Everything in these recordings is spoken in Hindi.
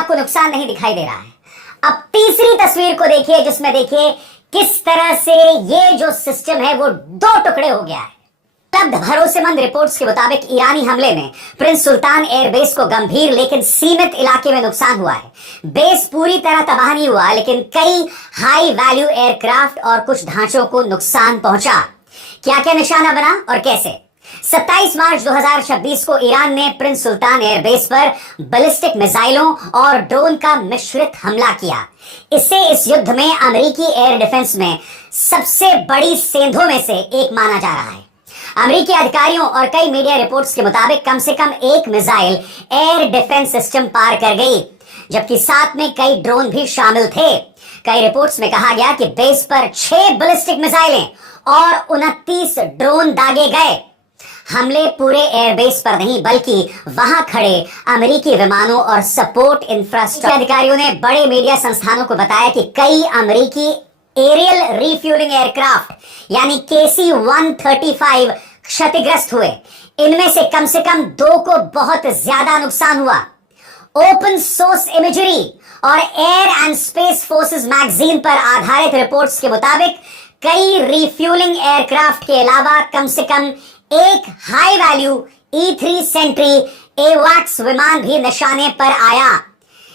आपको नुकसान नहीं दिखाई दे रहा है। अब तीसरी तस्वीर को देखिए, जिसमें देखिए किस तरह से ये जो सिस्टम है वो दो टुकड़े हो गया है। तब भरोसेमंद रिपोर्ट्स के मुताबिक ईरानी हमले में प्रिंस सुल्तान एयरबेस को गंभीर लेकिन सीमित इलाके में नुकसान हुआ है। बेस पूरी तरह तबाह नहीं हुआ, लेकिन कई हाई वैल्यू एयरक्राफ्ट और कुछ ढांचों को नुकसान पहुंचा। क्या क्या निशाना बना और कैसे? 27 मार्च 2026 को ईरान ने प्रिंस सुल्तान एयरबेस पर बैलिस्टिक मिसाइलों और ड्रोन का मिश्रित हमला किया। इसे इस युद्ध में अमेरिकी एयर डिफेंस में सबसे बड़ी सेंधों में से एक माना जा रहा है। अमेरिकी अधिकारियों और कई मीडिया रिपोर्ट्स के मुताबिक कम से कम एक मिसाइल एयर डिफेंस सिस्टम पार कर गई, जबकि साथ में कई ड्रोन भी शामिल थे। कई रिपोर्ट्स में कहा गया कि बेस पर 6 बैलिस्टिक मिसाइलें और 29 ड्रोन दागे गए। हमले पूरे एयरबेस पर नहीं, बल्कि वहां खड़े अमेरिकी विमानों और सपोर्ट इंफ्रास्ट्रक्चर। अधिकारियों ने बड़े मीडिया संस्थानों को बताया कि कई अमेरिकी एरियल रिफ्यूलिंग एयरक्राफ्ट यानी KC-135 क्षतिग्रस्त हुए। इनमें से कम 2 को बहुत ज्यादा नुकसान हुआ। ओपन सोर्स इमेजरी और air and space forces magazine पर आधारित रिपोर्ट्स के मुताबिक कई रिफ्यूलिंग एयरक्राफ्ट के अलावा कम से कम एक हाई वैल्यू E-3 सेंट्री एवाक्स विमान भी निशाने पर आया।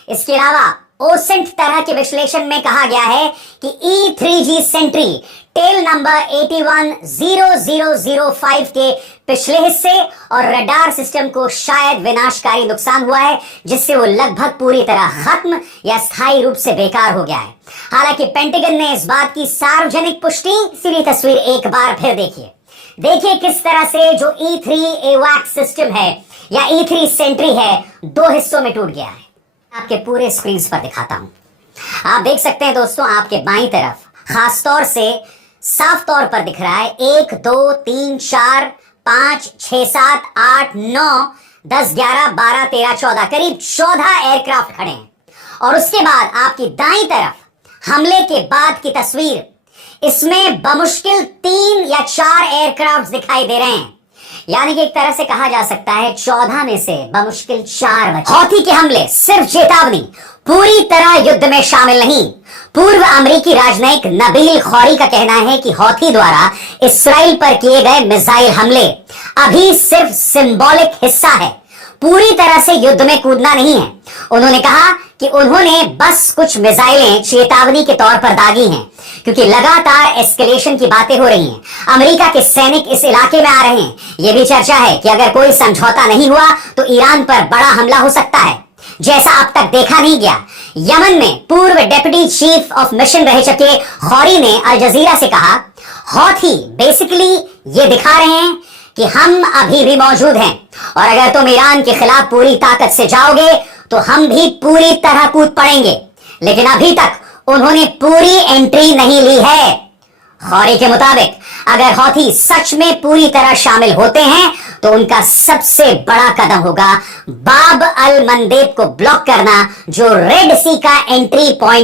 इसके अलावा ओसेंट तरह के विश्लेषण में कहा गया है कि E-3G सेंट्री टेल नंबर 810005 के पिछले हिस्से और रडार सिस्टम को शायद विनाशकारी नुकसान हुआ है, जिससे वो लगभग पूरी तरह खत्म या स्थायी रूप से बेकार हो गया है। हालांकि पेंटागन ने इस बात की सार्वजनिक पुष्टि। इसीलिए तस्वीर एक बार फिर देखिए किस तरह से जो E-3 एवाक्स सिस्टम है या E-3 सेंट्री है 2 हिस्सों में टूट गया है। आपके पूरे स्क्रीन पर दिखाता हूं। आप देख सकते हैं दोस्तों, आपके बाईं तरफ खास तौर से साफ तौर पर दिख रहा है 1 2 3 4 5 6 7 8 9 10 11 12 13 14 करीब 14 एयरक्राफ्ट खड़े हैं। और उसके बाद आपकी दाईं तरफ हमले के बाद की तस्वीर, इसमें बमुश्किल 3 या 4 एयरक्राफ्ट दिखाई दे रहे हैं। यानी कि एक तरह से कहा जा सकता है 14 में से बमुश्किल 4 बचे। हौथी के हमले सिर्फ चेतावनी, पूरी तरह युद्ध में शामिल नहीं। पूर्व अमेरिकी राजनयिक नबील खौरी का कहना है कि हौथी द्वारा इसराइल पर किए गए मिसाइल हमले अभी सिर्फ सिंबॉलिक हिस्सा है, पूरी तरह से युद्ध में कूदना नहीं है। उन्होंने कहा कि उन्होंने बस कुछ मिसाइलें चेतावनी के तौर पर दागी हैं, क्योंकि लगातार एस्केलेशन की बातें हो रही हैं। अमेरिका के सैनिक इस इलाके में आ रहे हैं। यह भी चर्चा है कि अगर कोई समझौता नहीं हुआ तो ईरान पर बड़ा हमला हो सकता है, जैसा अब तक देखा नहीं गया। यमन में पूर्व डेप्यूटी चीफ ऑफ मिशन रह चुके खौरी ने अल जजीरा से कहा, हौथी बेसिकली ये दिखा रहे हैं कि हम अभी भी मौजूद हैं, और अगर तुम ईरान के खिलाफ पूरी ताकत से जाओगे तो हम भी पूरी तरह कूद पड़ेंगे। लेकिन अभी तक उन्होंने पूरी एंट्री नहीं ली है। खौरी के मुताबिक अगर हौथी सच में पूरी तरह शामिल होते हैं तो उनका सबसे बड़ा कदम होगा बाब अल मंदेब को ब्लॉक करना, जो रेड सी का एंट्री पॉइंट